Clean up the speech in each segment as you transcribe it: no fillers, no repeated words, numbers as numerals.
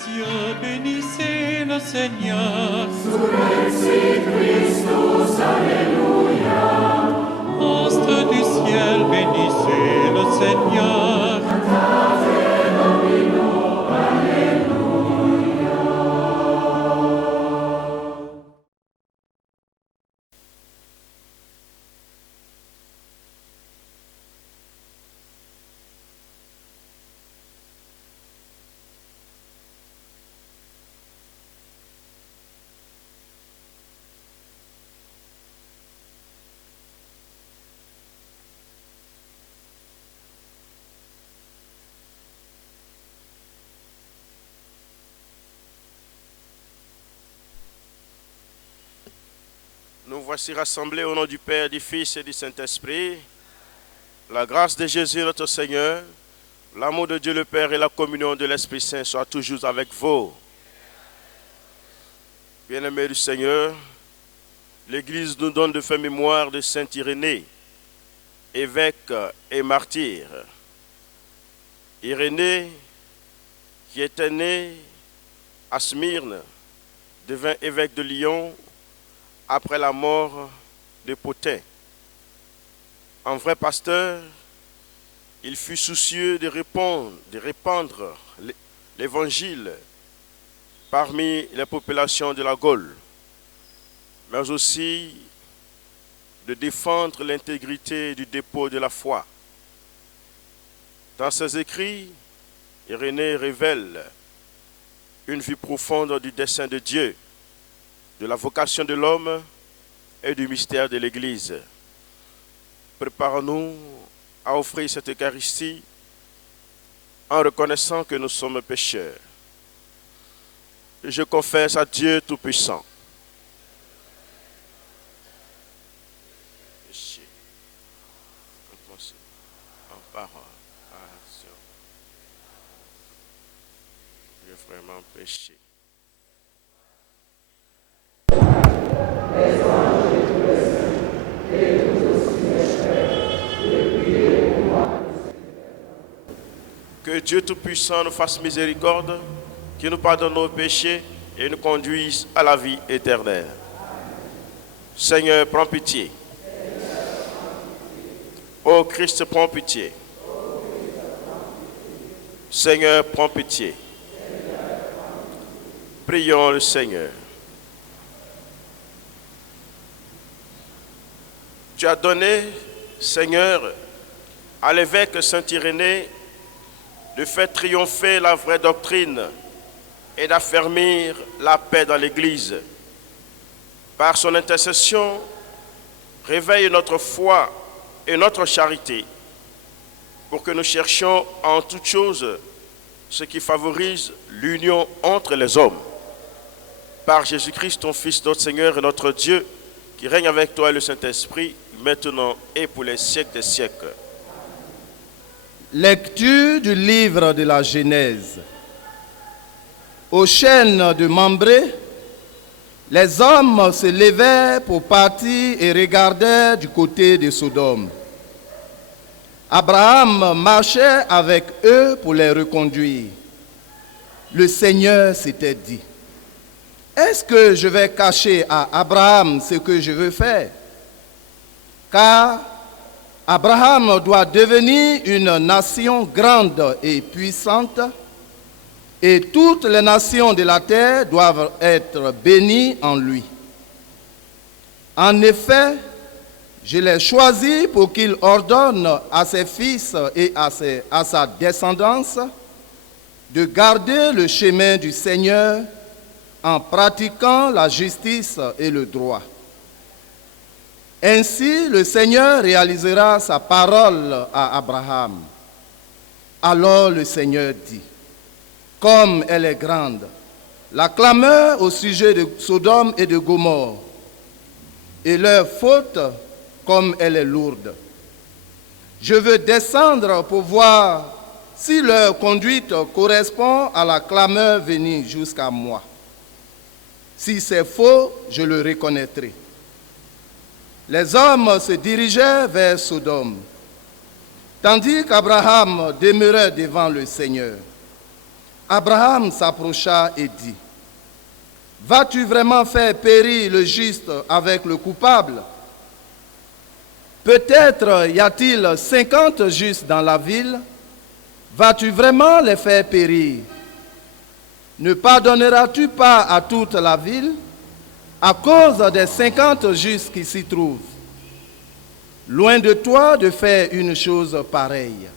cieux, bénissez le Seigneur. Sur exit Christus, Alléluia. Astres du ciel, bénissez le Seigneur. Cantate Domino, Alléluia. Nous voici rassemblés au nom du Père, du Fils et du Saint-Esprit. La grâce de Jésus notre Seigneur, l'amour de Dieu le Père et la communion de l'Esprit Saint soient toujours avec vous. Bien-aimés du Seigneur, l'Église nous donne de faire mémoire de Saint Irénée, évêque et martyr. Irénée, qui était né à Smyrne, devint évêque de Lyon après la mort de Potin. En vrai pasteur, il fut soucieux de répandre l'évangile parmi les populations de la Gaule, mais aussi de défendre l'intégrité du dépôt de la foi. Dans ses écrits, Irénée révèle une vue profonde du dessein de Dieu, de la vocation de l'homme et du mystère de l'Église. Préparons-nous à offrir cette Eucharistie en reconnaissant que nous sommes pécheurs. Je confesse à Dieu Tout-Puissant. Péché, en pensée, en parole, en action. J'ai vraiment péché. Que Dieu Tout-Puissant nous fasse miséricorde, qu'il nous pardonne nos péchés et nous conduise à la vie éternelle. Seigneur, prends pitié. Ô Christ, prends pitié. Seigneur, prends pitié. Prions le Seigneur. Tu as donné, Seigneur, à l'évêque Saint-Irénée de faire triompher la vraie doctrine et d'affermir la paix dans l'Église. Par son intercession, réveille notre foi et notre charité pour que nous cherchions en toutes choses ce qui favorise l'union entre les hommes. Par Jésus-Christ, ton Fils, notre Seigneur et notre Dieu, qui règne avec toi et le Saint-Esprit, maintenant et pour les siècles des siècles. Lecture du livre de la Genèse. Aux chênes de Mambré, les hommes se levèrent pour partir et regardèrent du côté de Sodome. Abraham marchait avec eux pour les reconduire. Le Seigneur s'était dit: est-ce que je vais cacher à Abraham ce que je veux faire? Car Abraham doit devenir une nation grande et puissante, et toutes les nations de la terre doivent être bénies en lui. En effet, je l'ai choisi pour qu'il ordonne à ses fils et à sa descendance de garder le chemin du Seigneur en pratiquant la justice et le droit. Ainsi, le Seigneur réalisera sa parole à Abraham. Alors le Seigneur dit: comme elle est grande, la clameur au sujet de Sodome et de Gomorrhe, et leur faute comme elle est lourde. Je veux descendre pour voir si leur conduite correspond à la clameur venue jusqu'à moi. Si c'est faux, je le reconnaîtrai. Les hommes se dirigeaient vers Sodome, tandis qu'Abraham demeurait devant le Seigneur. Abraham s'approcha et dit, « Vas-tu vraiment faire périr le juste avec le coupable? Peut-être y a-t-il 50 justes dans la ville. Vas-tu vraiment les faire périr? Ne pardonneras-tu pas à toute la ville à cause des 50 justes qui s'y trouvent? Loin de toi de faire une chose pareille.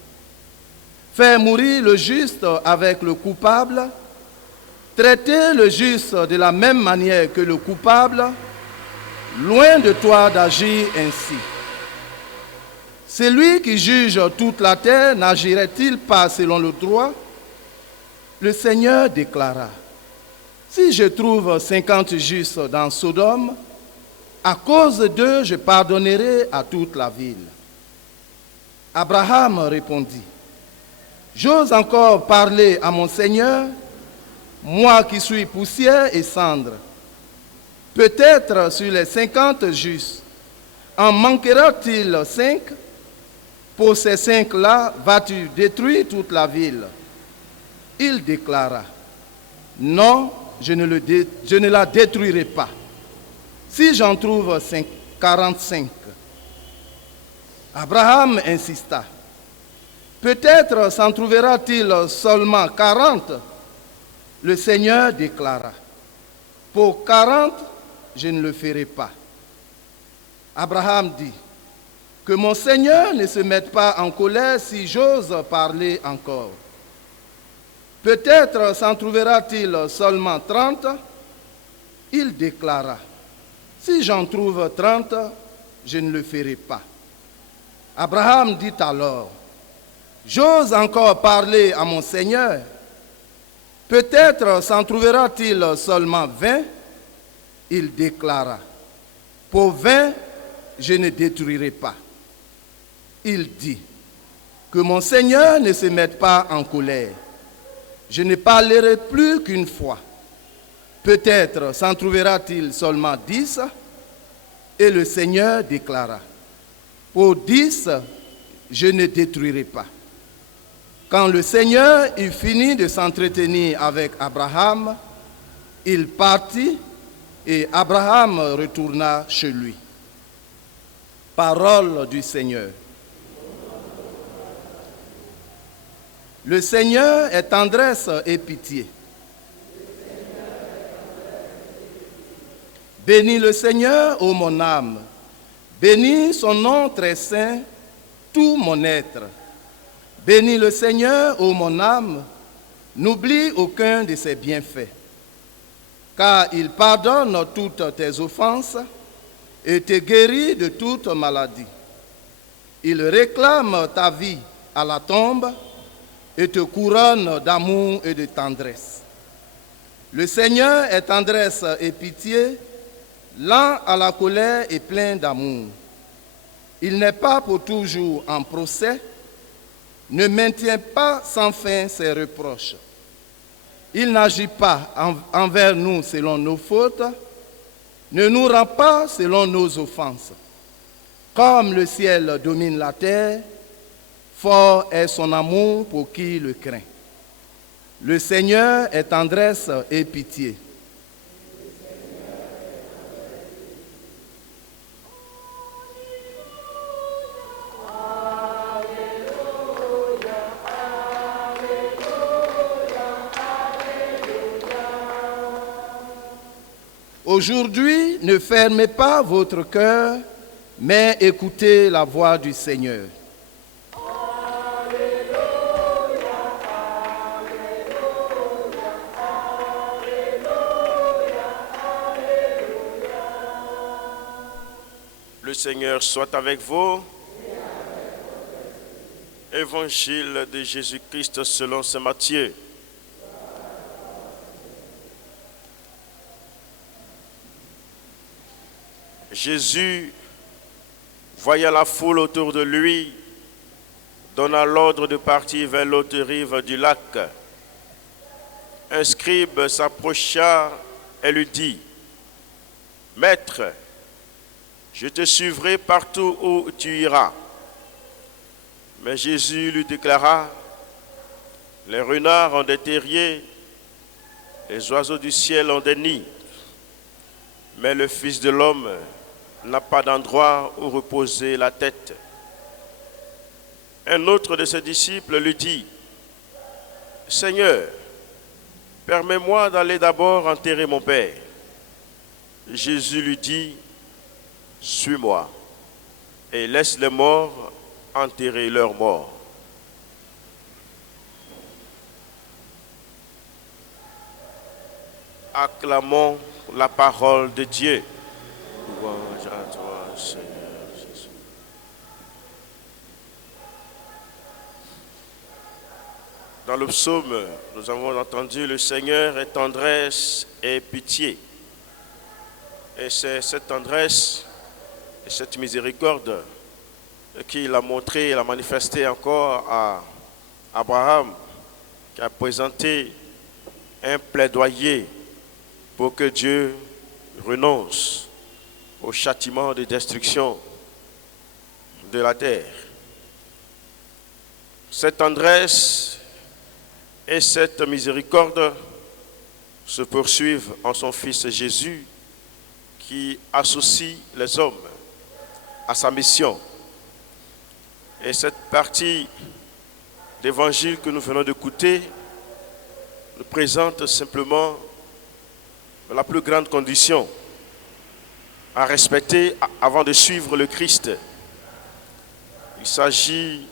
Faire mourir le juste avec le coupable, traiter le juste de la même manière que le coupable, loin de toi d'agir ainsi. Celui qui juge toute la terre n'agirait-il pas selon le droit? Le Seigneur déclara, si je trouve 50 justes dans Sodome, à cause d'eux, je pardonnerai à toute la ville. Abraham répondit, j'ose encore parler à mon Seigneur, moi qui suis poussière et cendre. Peut-être sur les 50 justes, en manquera-t-il 5? Pour ces 5-là, vas-tu détruire toute la ville? Il déclara, non, je ne la détruirai pas. Si j'en trouve 45. Abraham insista, peut-être s'en trouvera-t-il seulement 40. Le Seigneur déclara, pour 40, je ne le ferai pas. Abraham dit, que mon Seigneur ne se mette pas en colère si j'ose parler encore. Peut-être s'en trouvera-t-il seulement 30. Il déclara, si j'en trouve 30, je ne le ferai pas. Abraham dit alors, j'ose encore parler à mon Seigneur. Peut-être s'en trouvera-t-il seulement 20. Il déclara, pour 20, je ne détruirai pas. Il dit, que mon Seigneur ne se mette pas en colère. Je ne parlerai plus qu'une fois. Peut-être s'en trouvera-t-il seulement 10. Et le Seigneur déclara, pour 10, je ne détruirai pas. Quand le Seigneur eut fini de s'entretenir avec Abraham, il partit et Abraham retourna chez lui. Parole du Seigneur. Le Seigneur est tendresse et pitié. Bénis le Seigneur, ô mon âme. Bénis son nom très saint, tout mon être. Bénis le Seigneur, ô mon âme. N'oublie aucun de ses bienfaits. Car il pardonne toutes tes offenses et te guérit de toute maladie. Il réclame ta vie à la tombe et te couronne d'amour et de tendresse. Le Seigneur est tendresse et pitié, lent à la colère et plein d'amour. Il n'est pas pour toujours en procès, ne maintient pas sans fin ses reproches. Il n'agit pas envers nous selon nos fautes, ne nous rend pas selon nos offenses. Comme le ciel domine la terre, fort est son amour pour qui le craint. Le Seigneur est tendresse et pitié. Aujourd'hui, ne fermez pas votre cœur, mais écoutez la voix du Seigneur. Le Seigneur soit avec vous. Évangile de Jésus-Christ selon saint Matthieu. Jésus, voyant la foule autour de lui, donna l'ordre de partir vers l'autre rive du lac. Un scribe s'approcha et lui dit, « Maître, je te suivrai partout où tu iras. » Mais Jésus lui déclara, « Les renards ont des terriers, les oiseaux du ciel ont des nids, mais le Fils de l'homme n'a pas d'endroit où reposer la tête. Un autre de ses disciples lui dit, « Seigneur, permets-moi d'aller d'abord enterrer mon Père. » Jésus lui dit, « Suis-moi et laisse les morts enterrer leurs morts. » Acclamons la parole de Dieu. Louange à toi, Seigneur Jésus. Dans le psaume, nous avons entendu le Seigneur est tendresse et pitié. Et c'est cette tendresse et cette miséricorde qu'il a montré, il a manifesté encore à Abraham, qui a présenté un plaidoyer pour que Dieu renonce au châtiment de destruction de la terre. Cette tendresse et cette miséricorde se poursuivent en son Fils Jésus, qui associe les hommes à sa mission. Et cette partie d'évangile que nous venons d'écouter nous présente simplement la plus grande condition à respecter avant de suivre le Christ. Il s'agit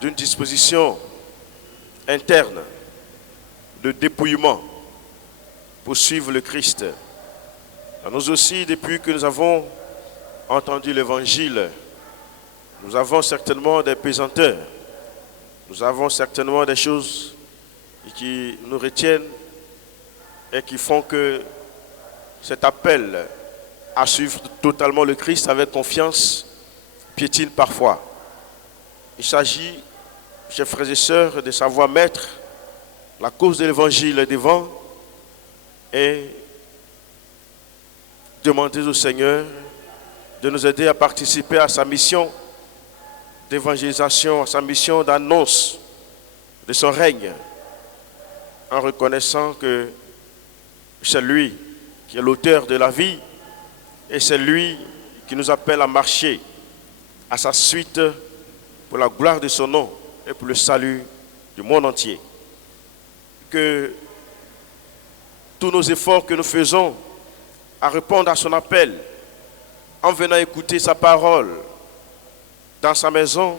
d'une disposition interne de dépouillement pour suivre le Christ. Nous aussi, depuis que nous avons entendu l'évangile, nous avons certainement des pesanteurs, nous avons certainement des choses qui nous retiennent et qui font que cet appel à suivre totalement le Christ avec confiance piétine parfois. Il s'agit, chers frères et sœurs, de savoir mettre la cause de l'évangile devant et demander au Seigneur de nous aider à participer à sa mission d'évangélisation, à sa mission d'annonce de son règne, en reconnaissant que c'est lui qui est l'auteur de la vie et c'est lui qui nous appelle à marcher à sa suite pour la gloire de son nom et pour le salut du monde entier. Que tous nos efforts que nous faisons à répondre à son appel, en venant écouter sa parole dans sa maison,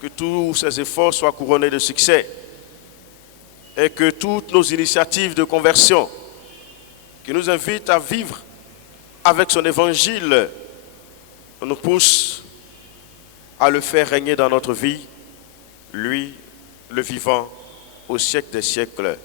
que tous ces efforts soient couronnés de succès et que toutes nos initiatives de conversion qui nous invitent à vivre avec son évangile nous poussent à le faire régner dans notre vie, lui, le vivant, au siècle des siècles.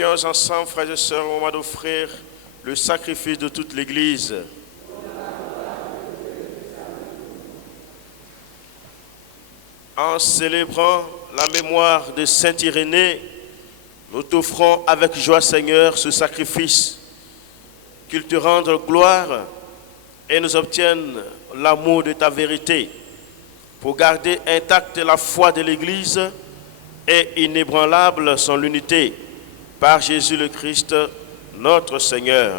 Prions ensemble, frères et sœurs, au moment d'offrir le sacrifice de toute l'Église. En célébrant la mémoire de Saint Irénée, nous t'offrons avec joie, Seigneur, ce sacrifice, qu'il te rende gloire et nous obtienne l'amour de ta vérité, pour garder intacte la foi de l'Église et inébranlable son unité, par Jésus le Christ, notre Seigneur.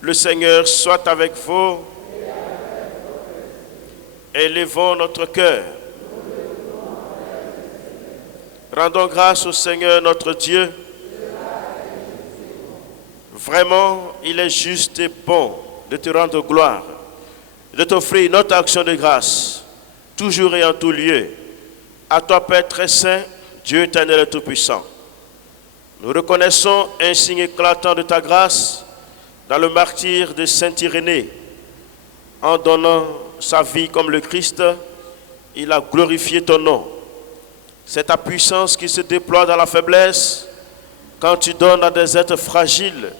Le Seigneur soit avec vous. Élevons notre cœur. Rendons grâce au Seigneur notre Dieu. Vraiment, il est juste et bon de te rendre gloire, de t'offrir notre action de grâce, toujours et en tout lieu. À toi, Père très saint, Dieu éternel et tout-puissant. Nous reconnaissons un signe éclatant de ta grâce dans le martyre de Saint Irénée. En donnant sa vie comme le Christ, il a glorifié ton nom. C'est ta puissance qui se déploie dans la faiblesse quand tu donnes à des êtres fragiles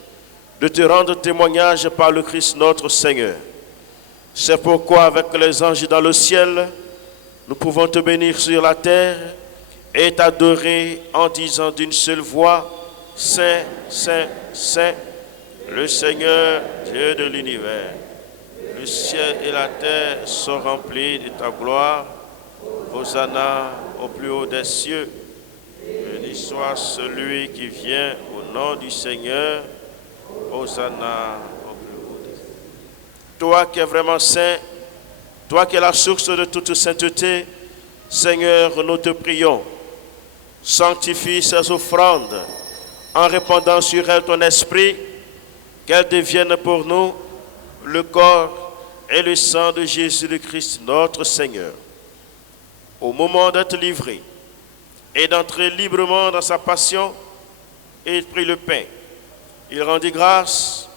de te rendre témoignage par le Christ notre Seigneur. C'est pourquoi avec les anges dans le ciel, nous pouvons te bénir sur la terre et t'adorer en disant d'une seule voix, Saint, Saint, Saint, le Seigneur, Dieu de l'univers. Le ciel et la terre sont remplis de ta gloire. Hosanna au plus haut des cieux. Béni soit celui qui vient au nom du Seigneur. Hosanna au plus haut des cieux. Toi qui es vraiment saint, toi qui es la source de toute sainteté, Seigneur, nous te prions. Sanctifie ces offrandes en répandant sur elles ton esprit, qu'elles deviennent pour nous le corps et le sang de Jésus le Christ, notre Seigneur. Au moment d'être livré et d'entrer librement dans sa passion, il prit le pain. Il rendit grâce,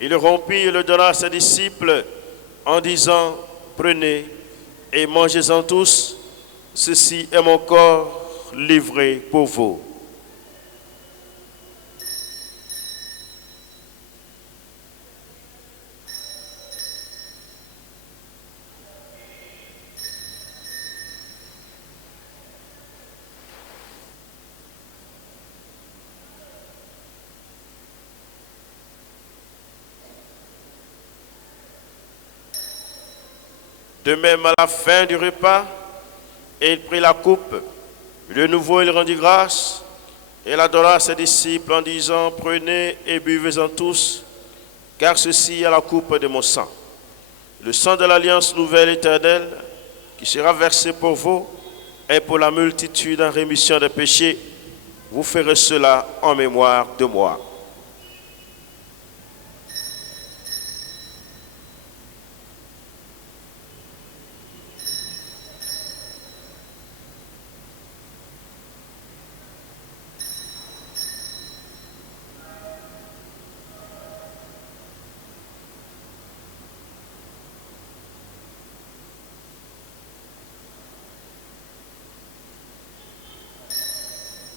il le rompit et le donna à ses disciples en disant, prenez et mangez-en tous, ceci est mon corps livré pour vous. De même, à la fin du repas, il prit la coupe. De nouveau, il rendit grâce et la donna à ses disciples en disant, prenez et buvez-en tous, car ceci est la coupe de mon sang. Le sang de l'alliance nouvelle éternelle, qui sera versé pour vous et pour la multitude en rémission des péchés. Vous ferez cela en mémoire de moi.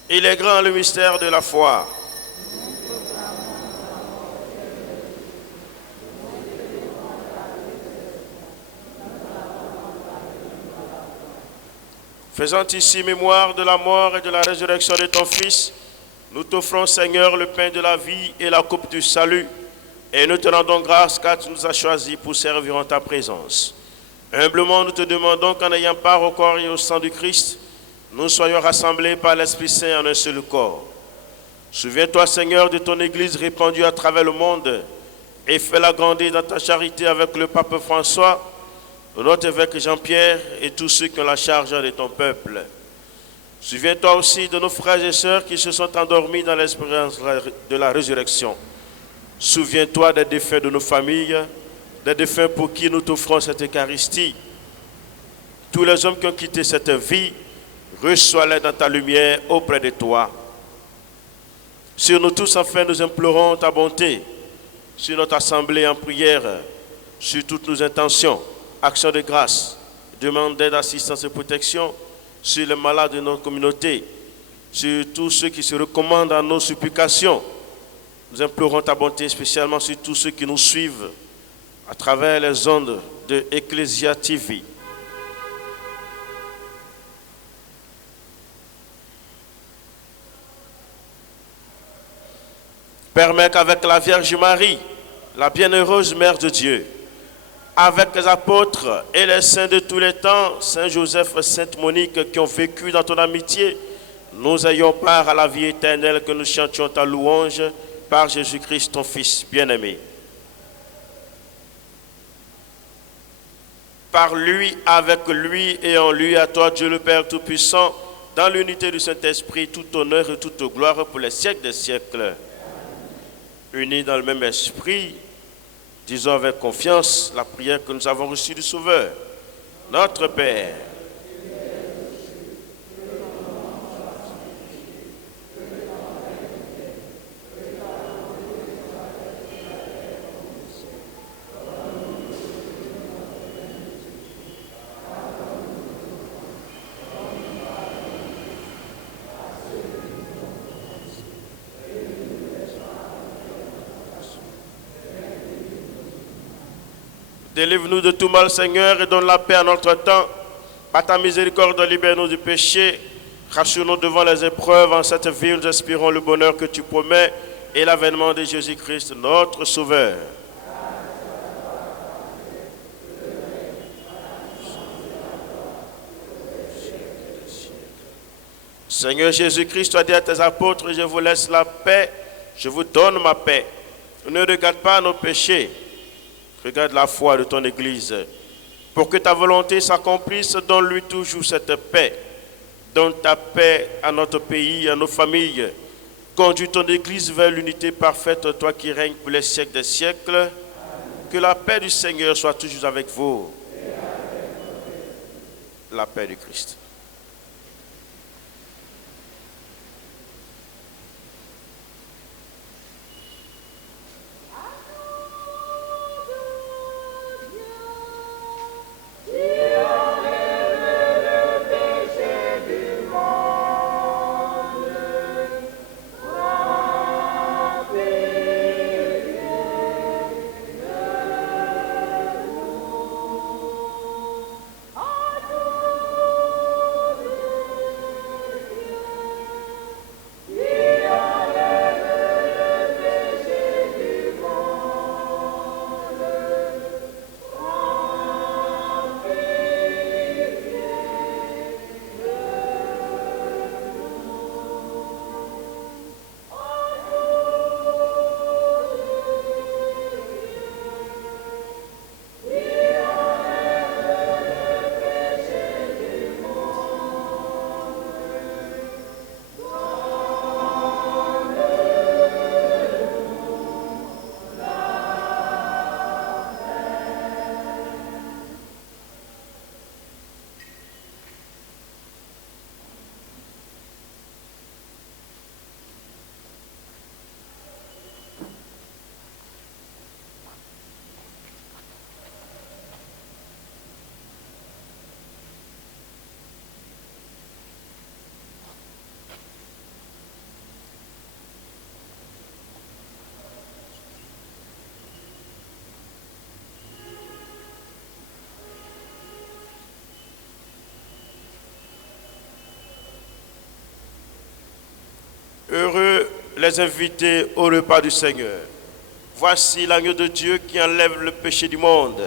Il est grand le mystère de la foi. Faisant ici mémoire de la mort et de la résurrection de ton Fils, nous t'offrons, Seigneur, le pain de la vie et la coupe du salut, et nous te rendons grâce car tu nous as choisis pour servir en ta présence. Humblement, nous te demandons qu'en ayant part au corps et au sang du Christ, nous soyons rassemblés par l'Esprit Saint en un seul corps. Souviens-toi, Seigneur, de ton Église répandue à travers le monde et fais-la grandir dans ta charité avec le pape François, notre évêque Jean-Pierre et tous ceux qui ont la charge de ton peuple. Souviens-toi aussi de nos frères et sœurs qui se sont endormis dans l'espérance de la résurrection. Souviens-toi des défunts de nos familles, des défunts pour qui nous t'offrons cette Eucharistie. Tous les hommes qui ont quitté cette vie, reçois-les dans ta lumière auprès de toi. Sur nous tous, enfin, nous implorons ta bonté, sur notre assemblée en prière, sur toutes nos intentions, actions de grâce, demande d'aide, assistance et protection, sur les malades de notre communauté, sur tous ceux qui se recommandent à nos supplications. Nous implorons ta bonté spécialement sur tous ceux qui nous suivent à travers les ondes de Ecclesia TV. Permets qu'avec la Vierge Marie, la bienheureuse Mère de Dieu, avec les apôtres et les saints de tous les temps, Saint Joseph, Sainte Monique, qui ont vécu dans ton amitié, nous ayons part à la vie éternelle, que nous chantions ta louange par Jésus-Christ, ton Fils bien-aimé. Par lui, avec lui et en lui, à toi, Dieu le Père Tout-Puissant, dans l'unité du Saint-Esprit, tout honneur et toute gloire pour les siècles des siècles. Unis dans le même esprit, disons avec confiance la prière que nous avons reçue du Sauveur. Notre Père, délivre-nous de tout mal, Seigneur, et donne la paix à notre temps. Par ta miséricorde, libère-nous du péché. Rassure-nous devant les épreuves. En cette vie, nous espérons le bonheur que tu promets et l'avènement de Jésus-Christ, notre Sauveur. Seigneur Jésus-Christ, tu as dit à tes apôtres, je vous laisse la paix, je vous donne ma paix. Ne regarde pas nos péchés. Regarde la foi de ton Église. Pour que ta volonté s'accomplisse, donne-lui toujours cette paix. Donne ta paix à notre pays, à nos familles. Conduis ton Église vers l'unité parfaite, toi qui règnes pour les siècles des siècles. Que la paix du Seigneur soit toujours avec vous. La paix du Christ. Heureux les invités au repas du Seigneur. Voici l'agneau de Dieu qui enlève le péché du monde.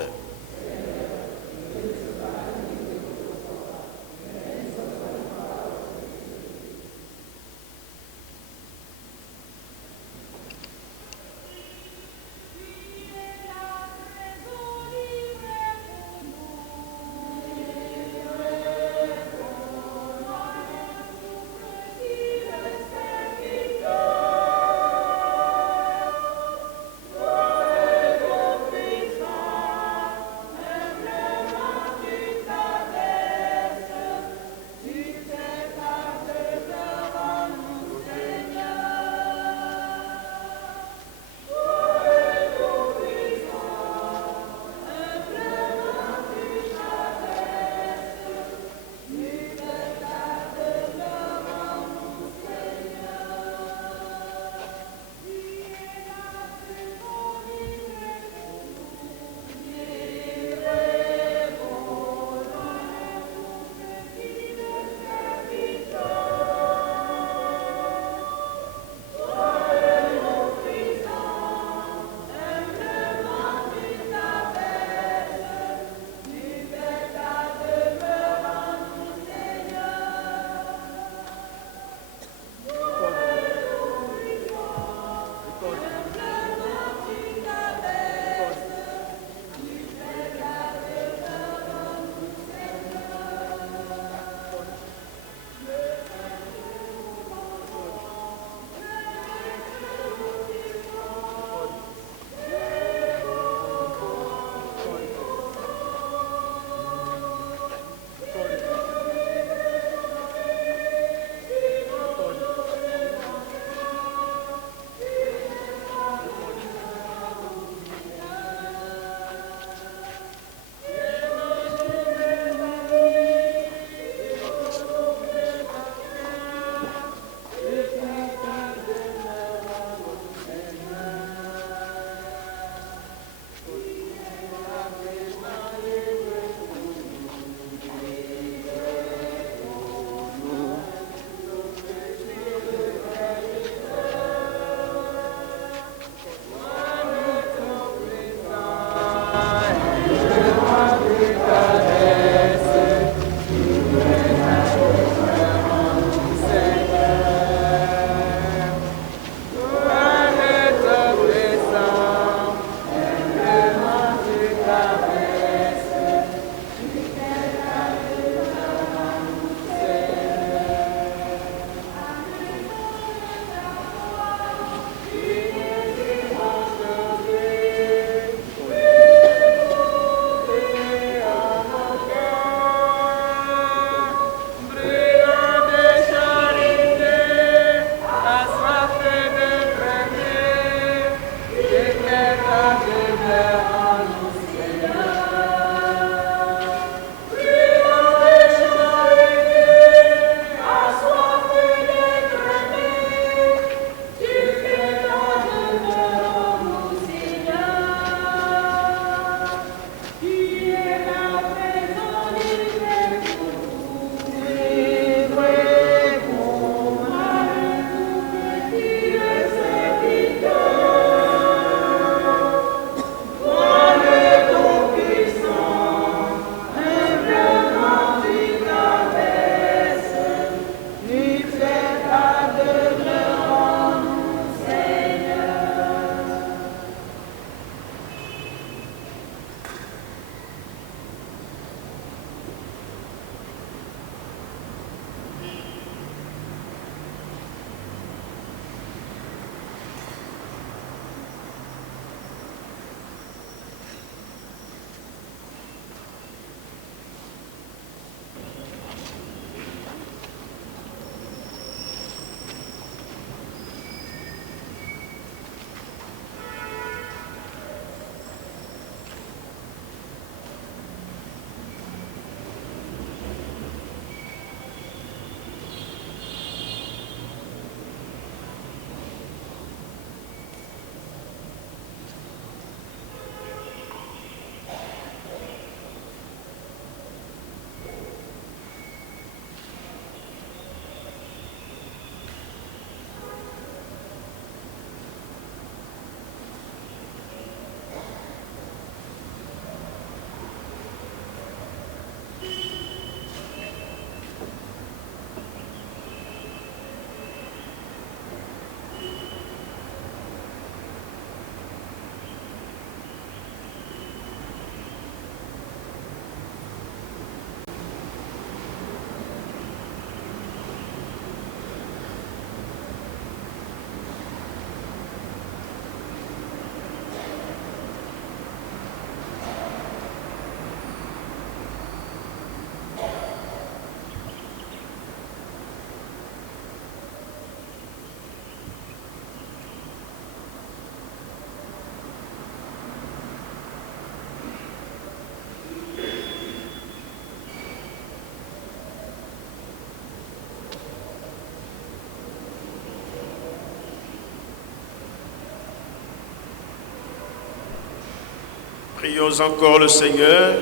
Prions encore le Seigneur.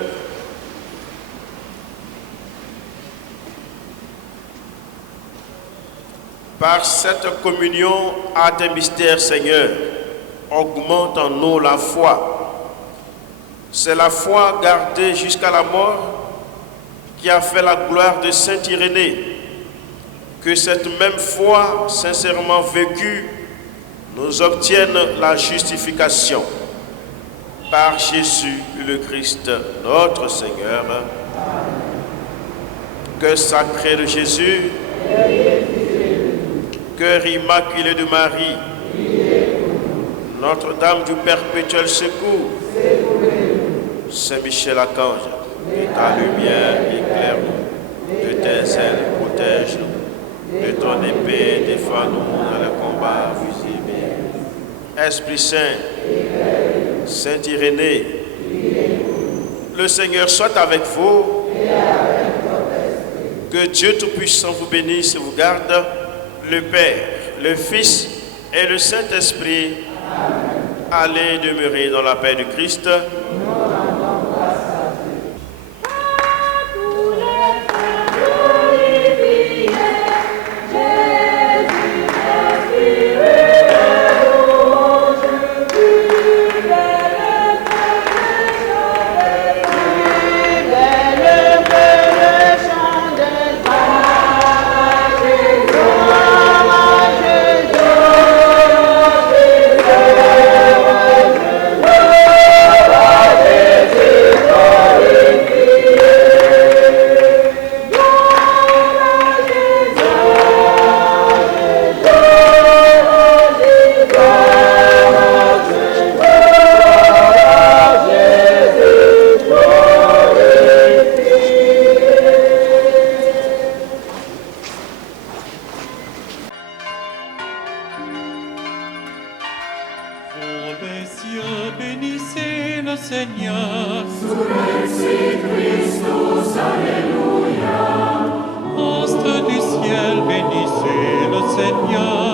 Par cette communion à tes mystères, Seigneur, augmente en nous la foi. C'est la foi gardée jusqu'à la mort qui a fait la gloire de saint Irénée. Que cette même foi, sincèrement vécue, nous obtienne la justification. Par Jésus le Christ, notre Seigneur. Cœur sacré de Jésus, cœur immaculé de Marie, Notre-Dame du Perpétuel Secours, Saint Michel Archange, de ta lumière éclaire-nous, de tes ailes protège-nous, de ton épée défends-nous dans le combat visible. Esprit Saint, Saint Irénée, le Seigneur soit avec vous. Que Dieu Tout-Puissant vous bénisse et vous garde, le Père, le Fils et le Saint-Esprit. Allez demeurer dans la paix du Christ. Bénissez le Seigneur. Surrexit Christus, Alléluia. Astres du ciel, bénissez le Seigneur.